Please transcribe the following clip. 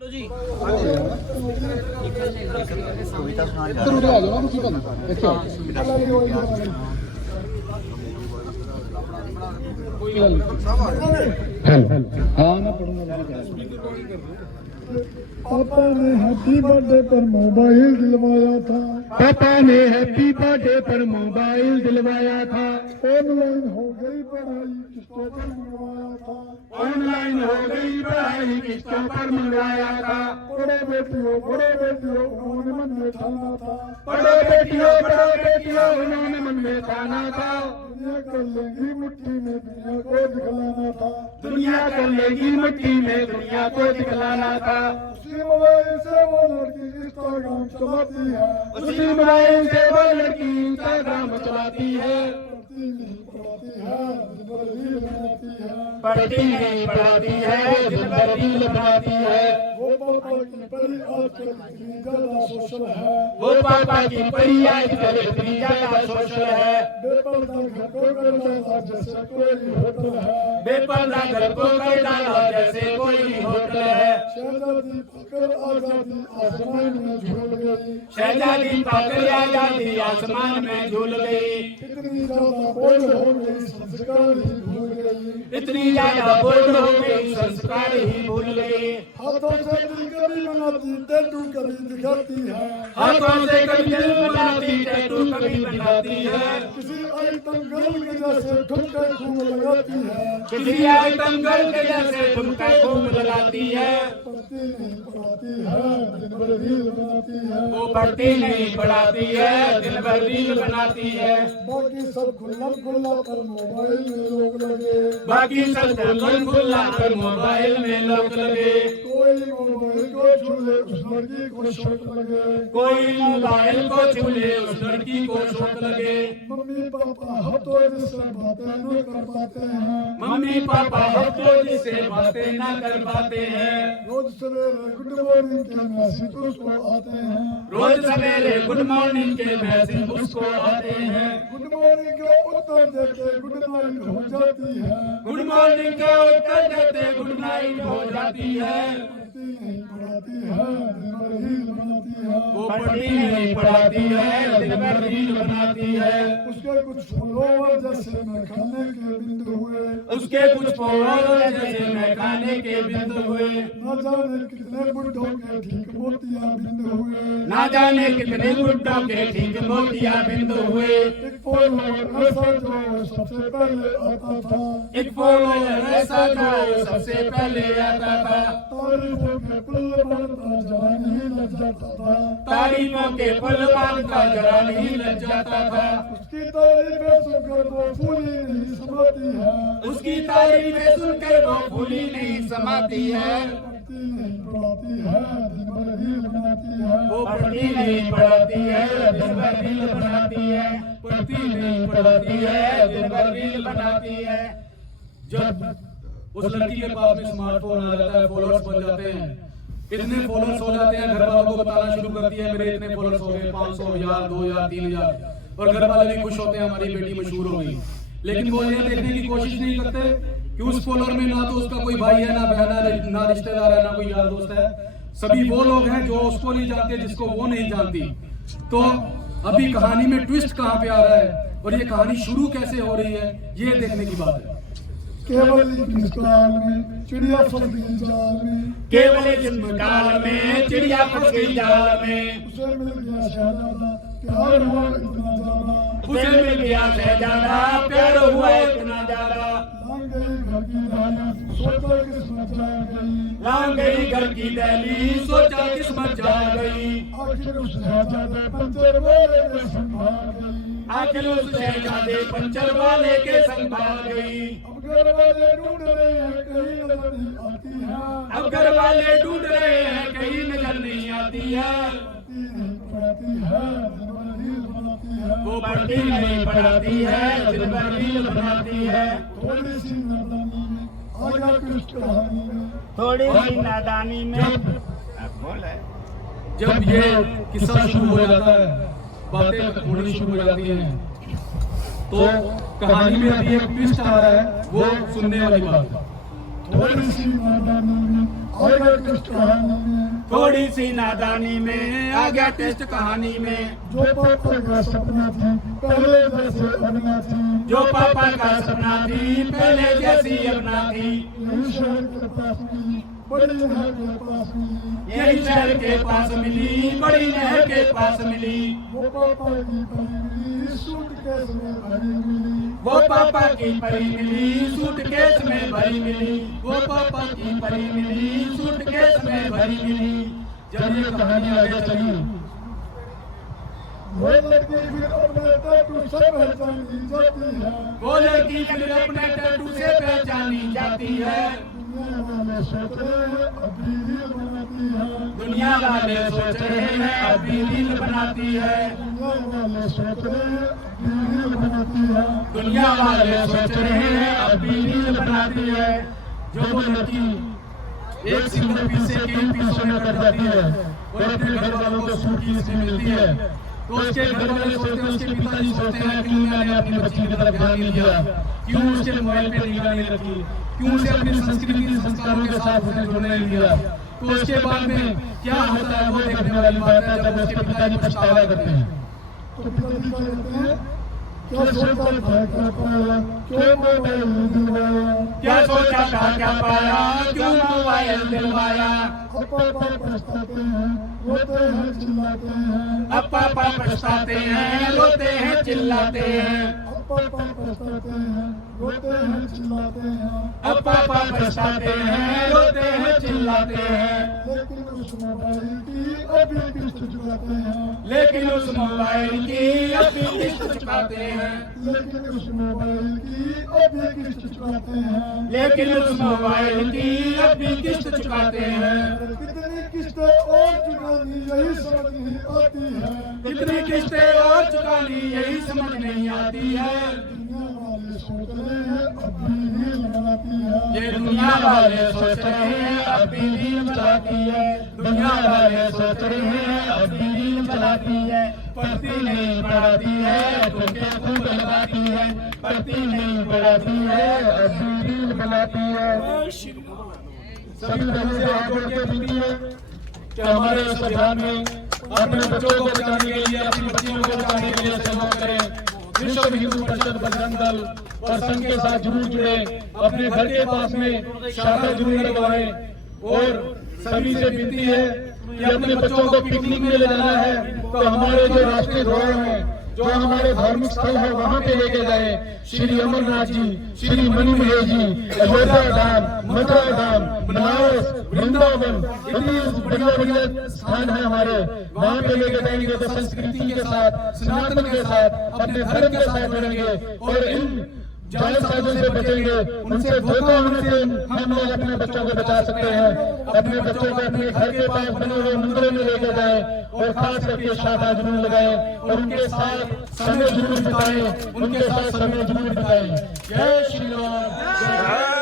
जी कविता सुनानी इधर उधर आ जाओ ना ठीक है देखो हाँ मैं पढ़ूंगा पापा ने हैप्पी बर्थडे पर मोबाइल दिलवाया था। पापा ने हैप्पी बर्थडे पर मोबाइल दिलवाया था। ऑनलाइन हो गई पढ़ाई किस्तों पर मंगवाया था। ऑनलाइन हो गई पढ़ाई किस्तों पर मंगवाया था। बड़ो बेटियों उन्होंने मन में ठाना था। पढ़ो बेटियों उन्होंने मन में ठाना था। दुनिया कर लेगी मुट्ठी में दुनिया को दिखलाना था। दुनिया कर लेगी मिट्टी में दुनिया को दिखलाना था। उसी मोबाइल से वो लड़की इंस्टाग्राम चलाती है। उसी मोबाइल से वो लड़की इंस्टाग्राम चलाती है। पढ़ती नहीं पढ़ाती है दिन भर रील बनाती है। वो पापा की परी आजकल इतनी ज्यादा सोशल है। वो पापा की परी आजकल इतनी ज्यादा सोशल है। बेपर्दा घर को कर डाला जैसे कोई होटल है। बेपर्दा घर को कर डाला जैसे कोई होटल है। शहजादी पाकर आजादी आसमान में झूल गई। शहजादी पाकर आजादी आसमान में झूल गई। इतनी ज्यादा बोझ हो गई संस्कार ही भूल गई। इतनी ज्यादा बोझ हो गई संस्कार ही भूल गई। हाथों से दिल कभी बनाती टैटू कभी दिखाती है। हाथों से कभी दिल बनाती टैटू कभी बनाती है। किसी आइटम गर्ल के जैसे ठुमके खूब लगाती है। किसी आइटम गर्ल के जैसे ठुमके खूब लगाती है। पढ़ती नहीं पढ़ाती है दिन भर रील बनाती है। वो पढ़ती नहीं पढ़ाती है दिन भर रील बनाती है। बाकी सब खुल्ला खुल्ला पर मोबाइल में लोग लगे। बाकी सब खुल्ला पर मोबाइल में लोग लगे। कोई मोबाइल को छूले उस लड़की को शौक लगे। कोई मोबाइल को छूले उस लड़की को शौक लगे। मम्मी पापा हफ्तों जिससे बातें न कर पाते हैं। मम्मी पापा हफ्तों जिससे बातें न कर पाते हैं। रोज सवेरे गुड मॉर्निंग के मैसेज उसको आते हैं। रोज सवेरे गुड मॉर्निंग के मैसेज उसको आते हैं। गुड मॉर्निंग के उत्तर देते गुड नाइट हो जाती है। गुड मॉर्निंग के उत्तर देते गुड नाइट हो जाती है। पढ़ती नहीं पढ़ाती है दिन भर रील बनाती है। वो पढ़ती नहीं पढ़ाती है दिन भर रील बनाती है। उसके कुछ फॉलोवर जैसे मैं खाने के बिंदु हुए। उसके कुछ फॉलोवर जैसे मैं खाने के बिंदु हुए। न जाने कितने बुढ़ों के ठीक मोतिया बिंदु हुए। ना जाने कितने बुढ़ों के ठीक मोतिया बिंदु हुए। एक फॉलोवर ऐसा जो सबसे पहले आता था। एक फॉलोवर ऐसा जो सबसे पहले आता था। तारीफों के पुल बनता जरा नहीं लग जाता था। तारीफों के पल बांधता जरा नहीं लग जाता था। उसकी तारीफें सुनकर वो फूली नहीं समाती है। उसकी तारीफें सुनकर वो फूली नहीं समाती है। पढ़ती नहीं पढ़ाती है दिन भर रील बनाती है। वो पढ़ती नहीं पढ़ाती है दिन भर रील बनाती है। पढ़ती नहीं पढ़ाती है दिन भर रील बनाती है। जब उस लड़की के पास में स्मार्टफोन आ जाता है, फॉलोअर्स बन जाते हैं, इतने फॉलोअर्स हो जाते हैं, घर वालों को बताना शुरू करती है मेरे इतने फॉलोअर्स हो गए, 500, 1000, 2000, 3000, और घर वाले भी खुश होते हैं हमारी बेटी मशहूर हो गई। लेकिन वो ये देखने की कोशिश नहीं करते कि उस फॉलोअर में ना तो उसका कोई भाई है, ना बहन है, ना रिश्तेदार है, ना कोई यार दोस्त है। सभी वो लोग हैं जो उसको नहीं जानते, जिसको वो नहीं जानती। तो अभी कहानी में ट्विस्ट कहाँ पे आ रहा है और ये कहानी शुरू कैसे हो रही है, ये देखने की बात है। केवल एक मुस्कान में चिड़िया फंस गई जाल में। केवल एक मुस्कान में चिड़िया फंस गई जाल में। उसे मिल गया शहजादा प्यार हुआ इतना ज्यादा। उसे मिल गया शहजादा प्यार हुआ इतना ज्यादा। लांग गई घर की दहली सोचा किस्मत जा गई। लांग गई घर की दहली सोचा किस्मत जा गई। आखिर उस शहजादे पंचर वाले के संभाल गई। आखिर उस शहजादे पंचर वाले के संग भाग गई। अब घर वाले ढूंढ रहे हैं कहीं नजर नहीं आती है। अब घर वाले ढूंढ रहे हैं कहीं नजर नहीं आती है। पढ़ती नहीं पढ़ाती है दिन भर रील बनाती है। वो पढ़ती नहीं पढ़ाती है दिन भर रील बनाती है। थोड़ी सी नादानी में आगा ट्विस्ट कहानी में। थोड़ी सी नादानी में जब ये किस्सा शुरू हो जाता है, बातें होनी शुरू हो जाती हैं, तो कहानी में अभी एक ट्विस्ट आ रहा है, वो सुनने वाली बात है। थोड़ी सी नादानी में आएगा टेस्ट कहानी में, थोड़ी सी नादानी में आ गया टेस्ट कहानी में। जो पापा का सपना थी पहले जैसे अपना थी, जो पापा का सपना थी पहले जैसी अपना थी। यही शहर के पास मिली, बड़ी नहर के पास मिली, यही शहर के पास मिली, बड़ी नहर के पास मिली। वो पापा की परी मिली, सूटकेस में भरी मिली, वो पापा की परी मिली, सूटकेस में भरी मिली। वो पापा की परी मिली, सूटकेस में भरी मिली। जब ये कहानी आगे चली, वो लड़की फिर अपने टैटू से पहचानी जाती है, वो लड़की फिर अपने टैटू से पहचानी जाती है। दुनिया वाले सोच रहे हैं अभी रील बनाती है, दुनिया वाले सोच रहे हैं अभी रील बनाती है। दुनिया वाले सोच रहे हैं अभी रील बनाती है, दुनिया वाले सोच रहे हैं अभी रील बनाती है। जो वो लड़की एक सिंगल पीस से कई पीसों में कर जाती है और अपने घर वालों को सूट पीस में मिलती है, तो उसके घर वाले सोचते हैं, उसके पिताजी सोचते हैं, क्यों मैंने अपनी बच्ची की तरफ ध्यान नहीं दिया, क्यों उसके मोबाइल पे निगाह नहीं रखी, क्यों उसे अपनी संस्कृति संस्कारों के साथ उसने जुड़ने नहीं दिया। तो उसके बाद में क्या होता है वो देखने वाली बात है, जब उसके पिताजी पछतावा करते हैं। तो पिताजी क्या कहते हैं, क्या सोचा था क्या पाया, क्यों मोबाइल दिलवाया, क्या सोचा था क्या पाया, क्यों मोबाइल दिलवाया। अब पापा पछताते हैं, रोते हैं चिल्लाते हैं, अब पापा पछताते हैं, रोते हैं चिल्लाते हैं। अब पापा पछताते हैं, रोते हैं चिल्लाते हैं, अब पापा पछताते हैं, रोते हैं चिल्लाते हैं। लेकिन उस मोबाइल की अभी किस्त चुकाते हैं, लेकिन उस मोबाइल की अभी किस्त चुकाते हैं। लेकिन उस मोबाइल की अभी किस्त चुकाते हैं, लेकिन उस मोबाइल की अभी किस्त चुकाते हैं। कितनी किस्तें और चुकानी यही समझ नहीं आती है, कितनी किस्तें और चुकानी यही समझ नहीं आती है। दुनिया वाले सोच रहे हैं अभी रील बनाती है, ये दुनिया वाले सोच रहे हैं अभी रील चलाती है। दुनिया वाले सोच रहे हैं अभी रील चलाती है। पढ़ती नहीं पढ़ाती है, तुमके खूब लगाती है। पढ़ती नहीं पढ़ाती है, अभी रील बनाती है। सभी लोगों से हाथ जोड़ के विनती है कि हमारे इस अभियान में अपने बच्चों को बचाने के लिए, अपनी बच्चियों को बचाने के लिए सहयोग करें। विश्व हिंदू परिषद बजरंग दल और संघ के साथ जरूर जुड़े, अपने घर के पास में शाखा जरूर लगवाएं। और सभी से विनती है कि अपने बच्चों को पिकनिक में ले जाना है तो हमारे जो राष्ट्रीय धरोहर है, जो हमारे धार्मिक स्थल है, वहाँ पे लेके जाए। श्री अमरनाथ जी, श्री मणिमहेश जी, अयोध्या धाम, मथुरा धाम, बनारस, वृंदावन, इतनी बढ़िया बढ़िया स्थान है हमारे, वहाँ पे लेके जाएंगे तो संस्कृति के साथ, सनातन के साथ, अपने धर्म के साथ जुड़ेंगे और इन जालसाजों से बचेंगे। उनसे धोखा होने से हम लोग अपने बच्चों को बचा सकते हैं। अपने बच्चों को अपने घर के पास बने हुए मंदिरों में लेकर जाएं और खास करके शाखा जरूर लगाएं और उनके साथ समय जरूर बिताएं, उनके साथ समय जरूर बिताएं। जय श्री राम।